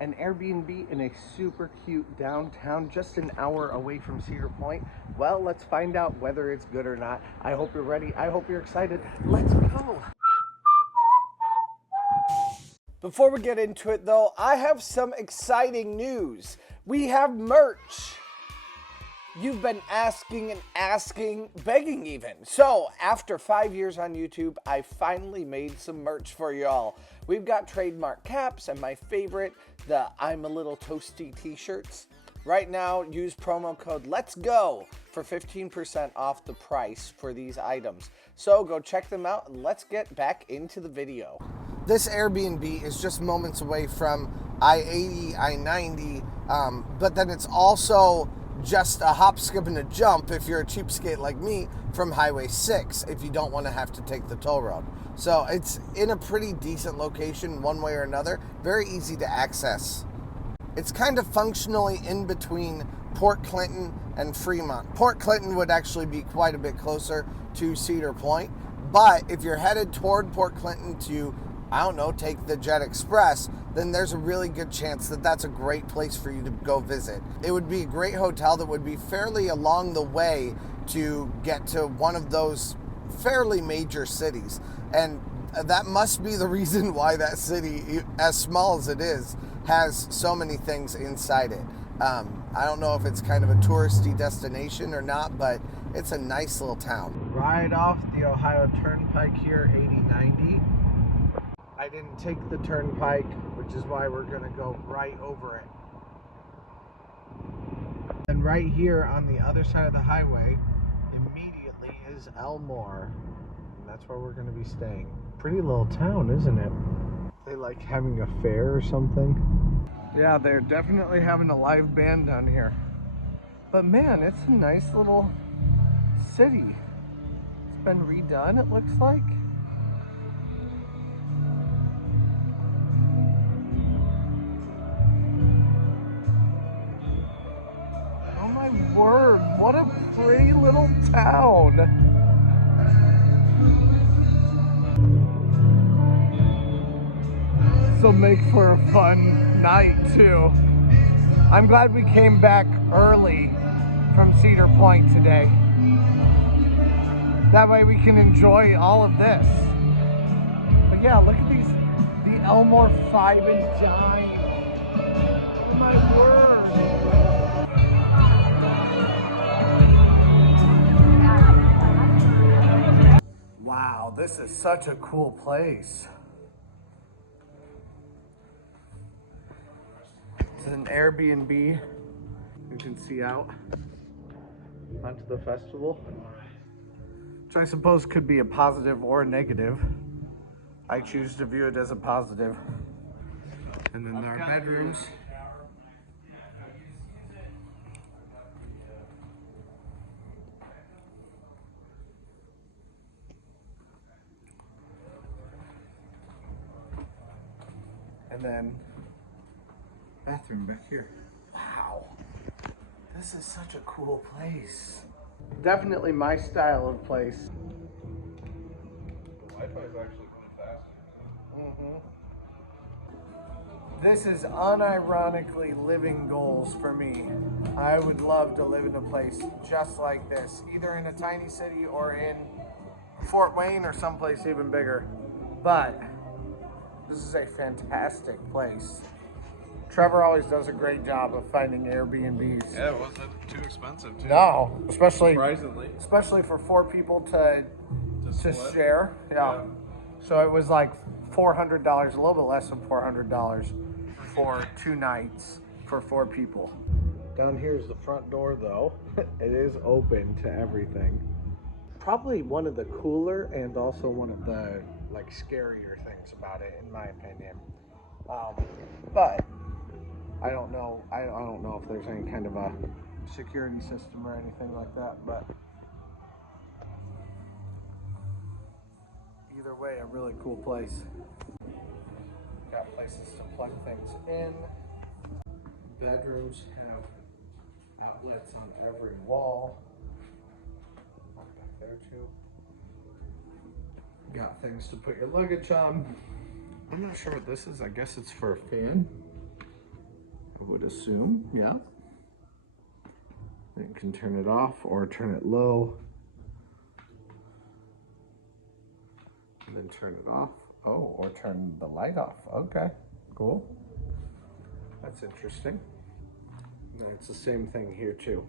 An Airbnb in a super cute downtown, just an hour away from Cedar Point. Well, let's find out whether it's good or not. I hope you're ready. I hope you're excited. Let's go. Before we get into it though, I have some exciting news. We have merch. You've been asking and asking, begging even. So after 5 years on YouTube, I finally made some merch for y'all. We've got trademark caps and my favorite, the I'm a Little Toasty t-shirts. Right now, use promo code Let's Go for 15% off the price for these items. So go check them out and let's get back into the video. This Airbnb is just moments away from I-80, I-90, but then it's also just a hop, skip, and a jump if you're a cheapskate like me from Highway 6 if you don't want to have to take the toll road. So it's in a pretty decent location one way or another, very easy to access. It's kind of functionally in between Port Clinton and Fremont. Port Clinton would actually be quite a bit closer to Cedar Point, but if you're headed toward Port Clinton to, I don't know, take the Jet Express, then there's a really good chance that that's a great place for you to go visit. It would be a great hotel that would be fairly along the way to get to one of those fairly major cities. And that must be the reason why that city, as small as it is, has so many things inside it. I don't know if it's kind of a touristy destination or not, but it's a nice little town. Right off the Ohio Turnpike here, 8090. I didn't take the turnpike, which is why we're gonna go right over it. And right here on the other side of the highway, immediately is Elmore. And that's where we're gonna be staying. Pretty little town, isn't it? They like having a fair or something. Yeah, they're definitely having a live band down here. But man, it's a nice little city. It's been redone, it looks like. Word, what a pretty little town. This will make for a fun night too. I'm glad we came back early from Cedar Point today. That way we can enjoy all of this. But yeah, look at these, the Elmore 5 and Dime. Oh my word. Wow, this is such a cool place. It's an Airbnb. You can see out onto the festival, which I suppose could be a positive or a negative. I choose to view it as a positive. And then there are bedrooms. And then bathroom back here. Wow, this is such a cool place. Definitely my style of place. The Wi-Fi is actually kind of fast. This is unironically living goals for me. I would love to live in a place just like this, either in a tiny city or in Fort Wayne or someplace even bigger. But this is a fantastic place. Trevor always does a great job of finding Airbnbs. Yeah, it wasn't too expensive too. No, Surprisingly. especially for 4 people to split. share. Yeah. So it was like $400, a little bit less than $400 for 2 nights for 4 people. Down here is the front door though. It is open to everything. Probably one of the cooler and also one of the like scarier things about it, in my opinion. But I don't know. I don't know if there's any kind of a security system or anything like that. But either way, a really cool place. Got places to plug things in. Bedrooms have outlets on every wall. Back there too. Got things to put your luggage on. I'm not sure what this is. I guess it's for a fan. would assume, yeah. Then you can turn it off or turn it low. And then turn it off. Oh, or turn the light off. Okay, cool. That's interesting. And then it's the same thing here too.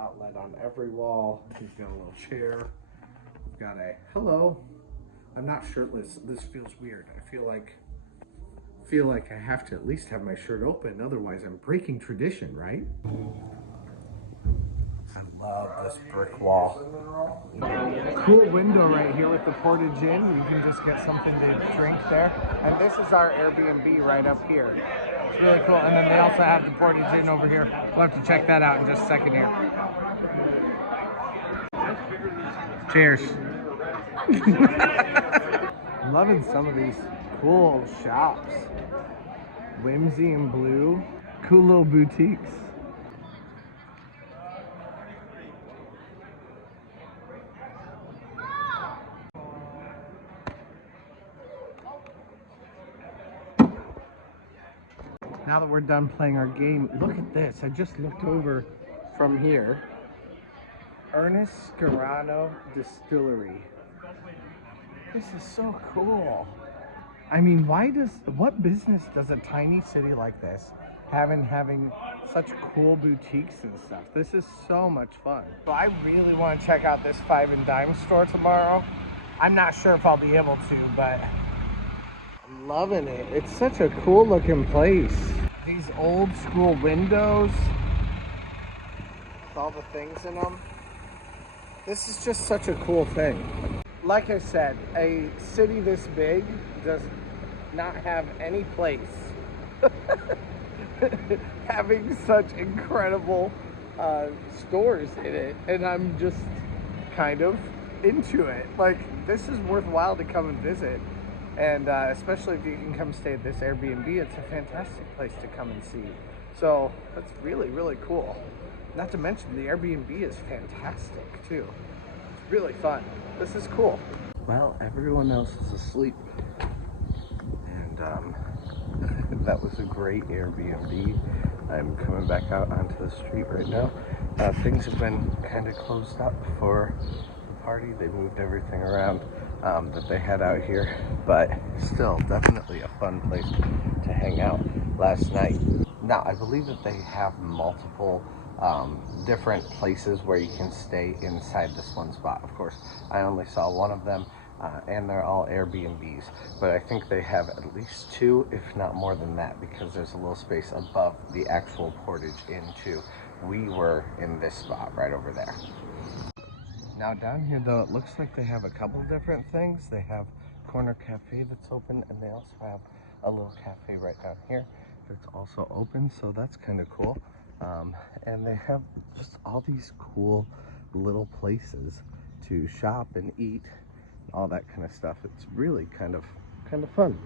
Outlet on every wall. You've got a little chair. You've got a hello. I'm not shirtless. This feels weird. I feel like I have to at least have my shirt open, otherwise I'm breaking tradition, right? I love this brick wall. Cool window right here with the Portage Inn. You can just get something to drink there. And this is our Airbnb right up here. It's really cool. And then they also have the Portage Inn over here. We'll have to check that out in just a second here. Cheers. I'm loving some of these cool shops. Whimsy and Blue. Cool little boutiques. Now that we're done playing our game, look at this. I just looked over from here. Ernest Scarano Distillery. This is so cool. I mean, what business does a tiny city like this having such cool boutiques and stuff? This is so much fun. So I really want to check out this Five and Dime store tomorrow. I'm not sure if I'll be able to, but I'm loving it. It's such a cool looking place. These old school windows with all the things in them. This is just such a cool thing. Like I said, a city this big does not have any place having such incredible stores in it, and I'm just kind of into it. Like, this is worthwhile to come and visit, and especially if you can come stay at this Airbnb, it's a fantastic place to come and see. So that's really, really cool. Not to mention the Airbnb is fantastic too. It's really fun. This is cool. Well, everyone else is asleep, and that was a great Airbnb. I'm coming back out onto the street right now. Things have been kind of closed up for the party. They moved everything around that they had out here, but still definitely a fun place to hang out last night. Now, I believe that they have multiple different places where you can stay inside this one spot. Of course, I only saw one of them, and they're all Airbnbs, but I think they have at least two, if not more than that, because there's a little space above the actual Portage Inn too. We were in this spot right over there. Now down here though, it looks like they have a couple different things. They have Corner Cafe that's open, and they also have a little cafe right down here that's also open, so that's kind of cool. And they have just all these cool little places to shop and eat, all that kind of stuff. It's really kind of fun.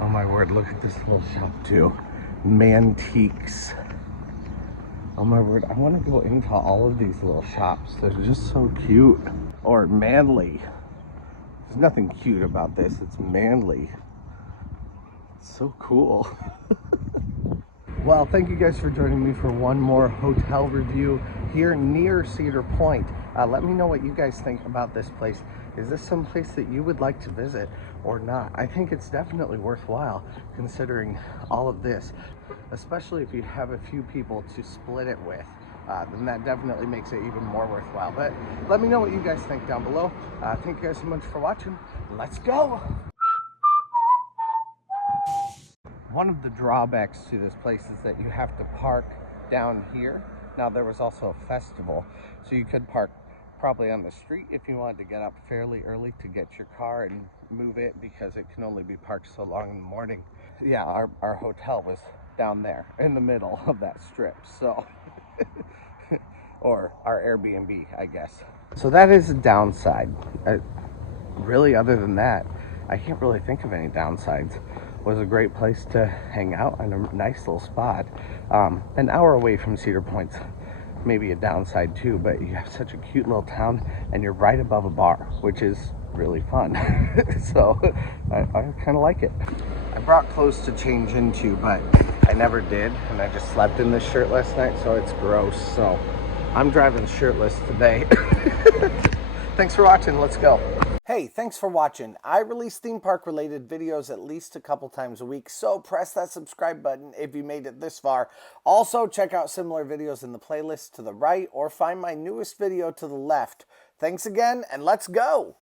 Oh my word, look at this little shop too. Mantiques. Oh my word, I want to go into all of these little shops. They're just so cute. Or manly. There's nothing cute about this, it's manly. It's so cool. Well, thank you guys for joining me for one more hotel review here near Cedar Point. Let me know what you guys think about this place. Is this some place that you would like to visit or not? I think it's definitely worthwhile considering all of this, especially if you have a few people to split it with. Then that definitely makes it even more worthwhile. But let me know what you guys think down below. Thank you guys so much for watching. Let's go! One of the drawbacks to this place is that you have to park down here. Now, there was also a festival, so you could park probably on the street if you wanted to get up fairly early to get your car and move it, because it can only be parked so long in the morning. Yeah, our hotel was down there in the middle of that strip, so or our Airbnb, I guess. So that is a downside. Really, other than that, I can't really think of any downsides. It was a great place to hang out in a nice little spot. An hour away from Cedar Point's maybe a downside too, but you have such a cute little town and you're right above a bar, which is really fun. So I kind of like it. I brought clothes to change into, but I never did, and I just slept in this shirt last night, so it's gross. So I'm driving shirtless today. Thanks for watching. Let's go. Hey, thanks for watching. I release theme park related videos at least a couple times a week, so press that subscribe button if you made it this far. Also, check out similar videos in the playlist to the right or find my newest video to the left. Thanks again, and let's go.